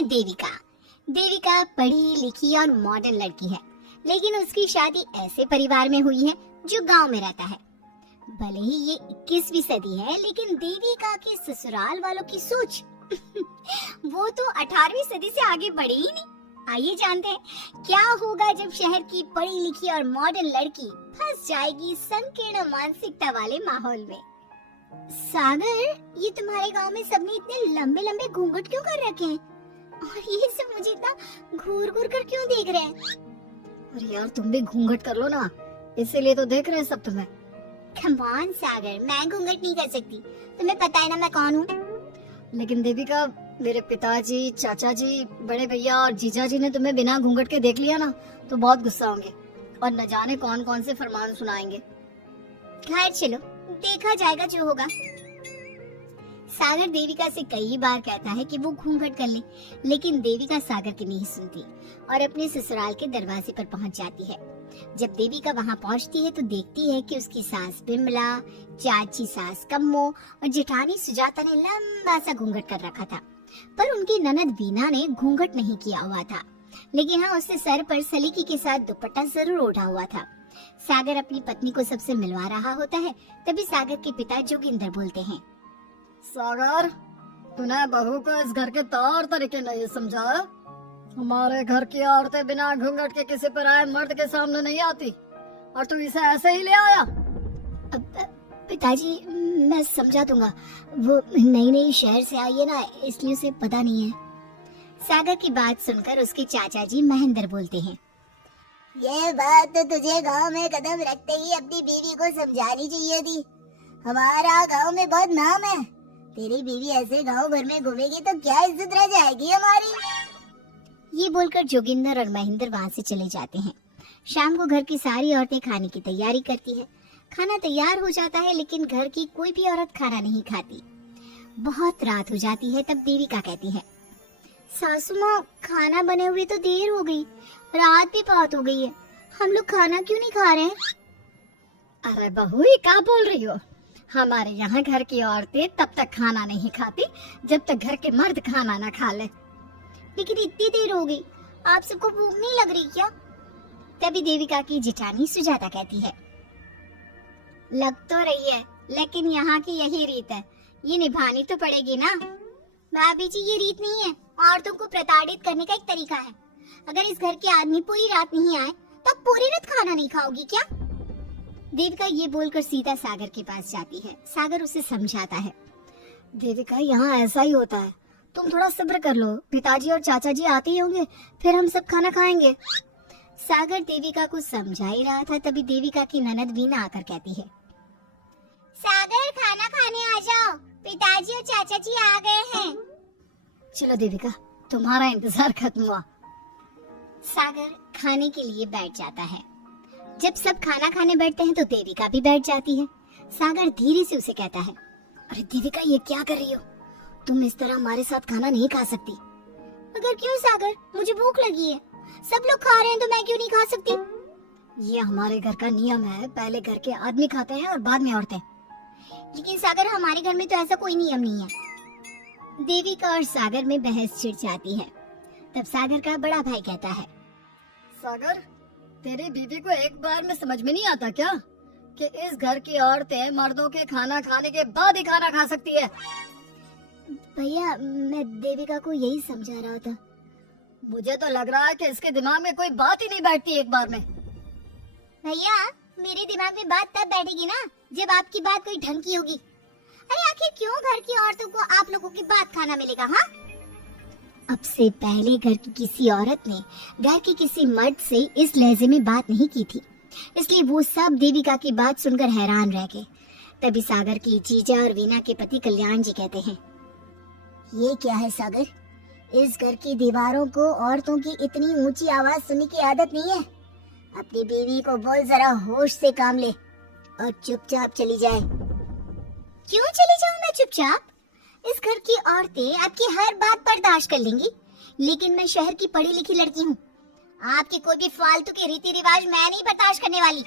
है देविका। देविका पढ़ी लिखी और मॉडर्न लड़की है, लेकिन उसकी शादी ऐसे परिवार में हुई है जो गांव में रहता है। भले ही ये 21वीं सदी है, लेकिन देविका के ससुराल वालों की सोच वो तो 18वीं सदी से आगे बढ़ी ही नहीं। आइए जानते हैं क्या होगा जब शहर की पढ़ी लिखी और मॉडर्न लड़की फंस जाएगी संकीर्ण मानसिकता वाले माहौल में। सागर, ये तुम्हारे गांव में सबने इतने लंबे लंबे घूंघट क्यों कर रखे हैं? और ये सब मुझे इतना घूर घूर कर क्यों देख रहे हैं? अरे यार, तुम भी घूंघट कर लो ना, इसीलिए तो देख रहे हैं सब तुम्हें। कम ऑन सागर, मैं घूंघट नहीं कर सकती, तुम्हें पता है ना मैं कौन हूँ। लेकिन देविका, मेरे पिताजी, चाचा जी, बड़े भैया और जीजा जी ने तुम्हें बिना घूंघट के देख लिया ना तो बहुत गुस्सा होंगे और न जाने कौन कौन से फरमान सुनाएंगे। खैर चलो, देखा जाएगा जो होगा। सागर देविका से कई बार कहता है कि वो घूंघट कर ले, लेकिन देविका सागर की नहीं सुनती और अपने ससुराल के दरवाजे पर पहुंच जाती है। जब देविका वहां पहुंचती है तो देखती है कि उसकी सास बिमला, चाची सास कम्मो और जेठानी सुजाता ने लंबा सा घूंघट कर रखा था, पर उनकी ननद वीना ने घूंघट नहीं किया हुआ था। लेकिन हाँ, उसने सर पर सलीके के साथ दुपट्टा जरूर ओढ़ा हुआ था। सागर अपनी पत्नी को सबसे मिलवा रहा होता है, तभी सागर के पिता जोगिंदर बोलते हैं, सागर, तूने बहू को इस घर के तौर तरीके नहीं समझा। हमारे घर की औरतें बिना घूंघट के किसी पर आए मर्द के सामने नहीं आती और तू इसे ऐसे ही ले आया। पिताजी, मैं समझा दूंगा, वो नई नई शहर से आई है ना, इसलिए उसे पता नहीं है। सागर की बात सुनकर उसके चाचा जी महेंद्र बोलते हैं, ये बात तो तुझे गांव में कदम रखते ही अपनी बीवी को समझानी चाहिए थी। हमारा गांव में बहुत नाम है, तेरी बीवी ऐसे गांव भर में घूमेगी तो क्या इज्जत रह जाएगी हमारी। ये बोलकर जोगिंदर और महेंद्र वहाँ से चले जाते हैं। शाम को घर की सारी औरतें खाने की तैयारी करती हैं। खाना तैयार हो जाता है, लेकिन घर की कोई भी औरत खाना नहीं खाती। बहुत रात हो जाती है, तब देविका कहती है, सासू माँ, खाना बने हुए तो देर हो गई, रात भी बहुत हो गई है, हम लोग खाना क्यों नहीं खा रहे हैं? अरे बहू, ये क्या बोल रही हो? हमारे यहाँ घर की औरतें तब तक खाना नहीं खाती जब तक घर के मर्द खाना न खा ले। लेकिन इतनी देर हो गई, आप सबको भूख नहीं लग रही क्या? तभी देविका की जेठानी सुजाता कहती है, लग तो रही है, लेकिन यहाँ की यही रीत है, ये निभानी तो पड़ेगी ना। भाभी जी, ये रीत नहीं है, औरतों को प्रताड़ित करने का एक तरीका है। अगर इस घर के आदमी पूरी रात नहीं आए तो पूरी रात खाना नहीं खाओगी क्या? देविका ये बोलकर सीधा सागर के पास जाती है। सागर उसे समझाता है, देविका, यहाँ ऐसा ही होता है, तुम थोड़ा सब्र कर लो, पिताजी और चाचा जी आते ही होंगे, फिर हम सब खाना खाएंगे। सागर देविका को समझा ही रहा था, तभी देविका की ननद वीना आकर कहती है, सागर, खाना खाने आ जाओ, पिताजी और चाचा जी आ गए हैं। चलो देविका, तुम्हारा इंतजार खत्म हुआ। सागर खाने के लिए बैठ जाता है। जब सब खाना खाने बैठते हैं तो देविका भी बैठ जाती है। सागर धीरे से उसे कहता है, अरे देविका, ये क्या कर रही हो? तुम इस तरह हमारे साथ खाना नहीं खा सकती। मगर क्यों सागर, मुझे भूख लगी है, सब लोग खा रहे हैं तो मैं क्यों नहीं खा सकती? ये हमारे घर का नियम है, पहले घर के आदमी खाते हैं और बाद में औरतें। लेकिन सागर, हमारे घर में तो ऐसा कोई नियम नहीं है। देविका और सागर में बहस छिड़ जाती है। तब सागर का बड़ा भाई कहता है, सागर, तेरी बीवी को एक बार में समझ में नहीं आता क्या कि इस घर की औरतें मर्दों के खाना खाने के बाद ही खाना खा सकती है? भैया, मैं देविका को यही समझा रहा था। मुझे तो लग रहा है कि इसके दिमाग में कोई बात ही नहीं बैठती एक बार में। भैया, मेरे दिमाग में बात तब बैठेगी ना जब आपकी बात कोई ढंग की होगी। अरे आखिर क्यों घर की औरतों को आप लोगों की बात खाना मिलेगा? हाँ, अब से पहले घर की किसी औरत ने घर के किसी मर्द से इस लहजे में बात नहीं की थी, इसलिए वो सब देविका की बात सुनकर हैरान रह गए। तभी सागर की जीजा और वीना के पति कल्याण जी कहते हैं, ये क्या है सागर, इस घर की दीवारों को औरतों की इतनी ऊंची आवाज सुनने की आदत नहीं है। अपनी बीवी को बोल जरा होश से काम ले और चुपचाप चली जाए। क्यों चली जाऊं मैं चुपचाप? इस घर की औरतें आपकी हर बात बर्दाश्त कर लेंगी, लेकिन मैं शहर की पढ़ी लिखी लड़की हूँ। आपके कोई भी फालतू के रीति रिवाज मैं नहीं बर्दाश्त करने वाली।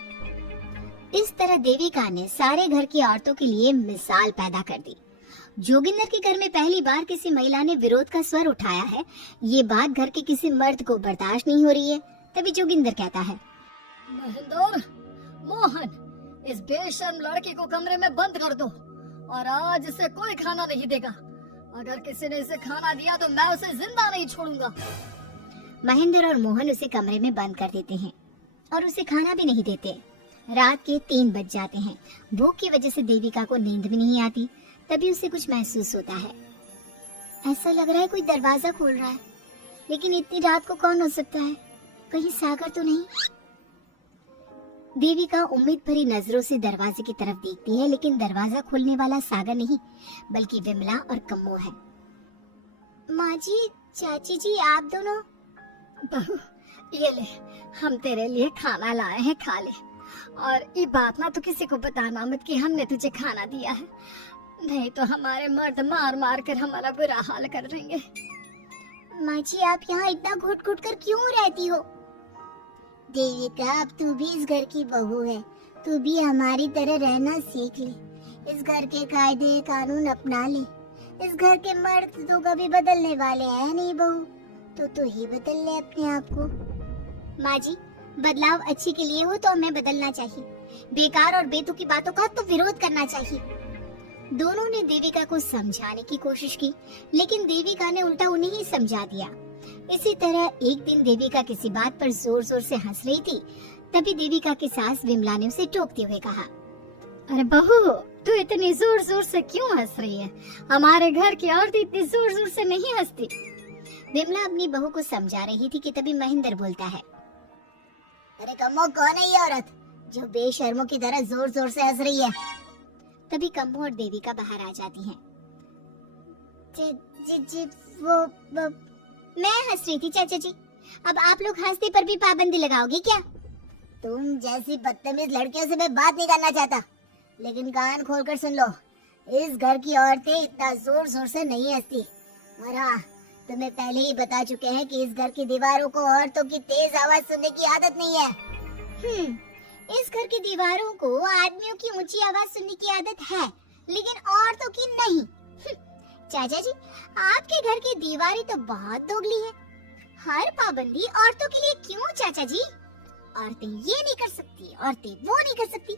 इस तरह देविका ने सारे घर की औरतों के लिए मिसाल पैदा कर दी। जोगिंदर के घर में पहली बार किसी महिला ने विरोध का स्वर उठाया है, ये बात घर के किसी मर्द को बर्दाश्त नहीं हो रही है। तभी जोगिंदर कहता है, महेंद्र, मोहन, इस बेशर्म लड़की को कमरे में बंद कर दो और आज इसे कोई खाना नहीं देगा। अगर किसी ने इसे खाना दिया तो मैं उसे जिंदा नहीं छोड़ूंगा। महेंद्र और मोहन उसे कमरे में बंद कर देते हैं और उसे खाना भी नहीं देते। रात के 3 बज जाते हैं। भूख की वजह से देविका को नींद भी नहीं आती। तभी उसे कुछ महसूस होता है। ऐसा लग रहा है कोई दरवाजा खोल रहा है, लेकिन इतनी रात को कौन हो सकता है? कहीं सागर तो नहीं? देविका उम्मीद भरी नजरों से दरवाजे की तरफ देखती है, लेकिन दरवाजा खोलने वाला सागर नहीं बल्कि विमला और कम्मो है। माँ जी, चाची जी, आप दोनों। बहू, ये ले, हम तेरे लिए खाना लाए हैं, खा ले। और ये बात ना तो किसी को बताना मत कि हमने तुझे खाना दिया है, नहीं तो हमारे मर्द मार मार कर हमारा बुरा हाल कर देंगे। माँ जी, आप यहाँ इतना घुट घुट कर क्यों रहती हो? देविका, अब तू भी इस घर की बहू है, तू भी हमारी तरह रहना सीख ले। इस घर के कायदे कानून अपना ले। इस घर के मर्द तो कभी बदलने वाले हैं नहीं बहू, तो तू ही बदल ले अपने आप को। माँ जी, बदलाव अच्छे के लिए हो तो हमें बदलना चाहिए, बेकार और बेतुकी बातों का तो विरोध करना चाहिए। दोनों ने देविका को समझाने की कोशिश की, लेकिन देविका ने उल्टा उन्हें ही समझा दिया। इसी तरह एक दिन देविका किसी बात पर जोर जोर से हंस रही थी। तभी देविका की सास विमला ने उसे टोकते हुए कहा, अरे बहू, तू इतनी जोर जोर से क्यों हंस रही है? हमारे घर की औरत इतनी जोर जोर से नहीं हंसती। विमला अपनी बहू को समझा रही थी कि तभी महेंद्र बोलता है, अरे कम्मो, कौन है ये औरत जो बेशर्मों की तरह जोर जोर से हंस रही है? तभी कम्मो और देविका बाहर आ जाती हैं। वो मैं हंस रही थी चाचा जी। अब आप लोग हंसने पर भी पाबंदी लगाओगे क्या? तुम जैसी बदतमीज लड़कियों से मैं बात नहीं करना चाहता, लेकिन कान खोलकर सुन लो, इस घर की औरतें इतना जोर जोर से नहीं हंसती। और हाँ, तुम्हें पहले ही बता चुके हैं कि इस घर की दीवारों को औरतों की तेज आवाज सुनने की आदत नहीं है। इस घर की दीवारों को आदमियों की ऊंची आवाज सुनने की आदत है, लेकिन औरतों की नहीं। चाचा जी, आपके घर की दीवारें तो बहुत दोगली है। हर पाबंदी औरतों के लिए क्यों चाचा जी? औरतें ये नहीं कर सकती, औरतें वो नहीं कर सकती।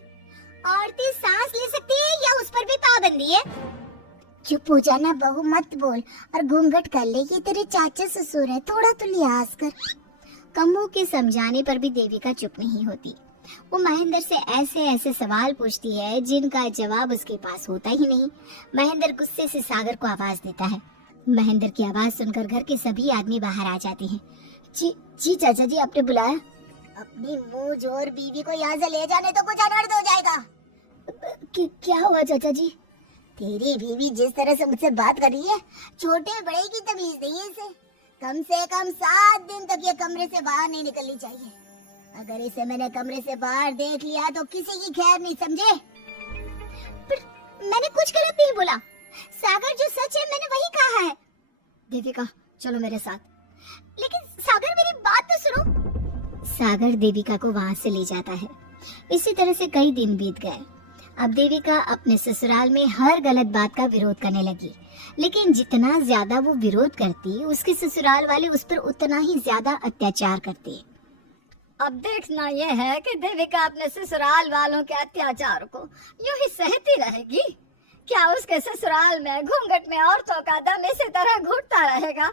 औरतें सांस ले सकती है या उस पर भी पाबंदी है? चुप हो जाना बहू, मत बोल और घूंघट कर ले, ये तेरे चाचा ससुर है, थोड़ा तो लिहाज कर। कम्मो के समझाने पर भी देविका चुप नहीं होती। वो महेंद्र से ऐसे ऐसे सवाल पूछती है जिनका जवाब उसके पास होता ही नहीं। महेंद्र गुस्से से सागर को आवाज देता है। महेंद्र की आवाज सुनकर घर के सभी आदमी बाहर आ जाते हैं। जी चाचा जी, आपने बुलाया? अपनी मुंह जोर बीवी को यहाँ से ले जाने तो कुछ अनर्थ हो जाएगा। क्या हुआ चाचा जी? तेरी बीवी जिस तरह से मुझसे बात कर रही है, छोटे बड़े की तमीज नहीं है इसे। कम से कम 7 दिन तक ये कमरे से बाहर नहीं निकलनी चाहिए। अगर इसे मैंने कमरे से बाहर देख लिया तो किसी की खैर नहीं, समझे? पर मैंने कुछ गलत नहीं बोला। सागर, जो सच है मैंने वही कहा है। देविका, चलो मेरे साथ। लेकिन सागर, मेरी बात तो सुनो। सागर देविका को वहाँ से ले जाता है। इसी तरह से कई दिन बीत गए। अब देविका अपने ससुराल में हर गलत बात का विरोध करने लगी, लेकिन जितना ज्यादा वो विरोध करती, उसके ससुराल वाले उस पर उतना ही ज्यादा अत्याचार करते। अब देखना यह है कि देविका अपने ससुराल वालों के अत्याचार को यूं ही सहती रहेगी। क्या उसके ससुराल में घूंघट में औरतों का दम इसी तरह घुटता रहेगा?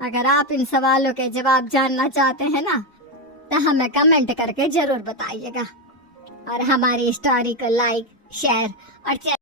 अगर आप इन सवालों के जवाब जानना चाहते हैं ना, तो हमें कमेंट करके जरूर बताइएगा और हमारी स्टोरी को लाइक, शेयर और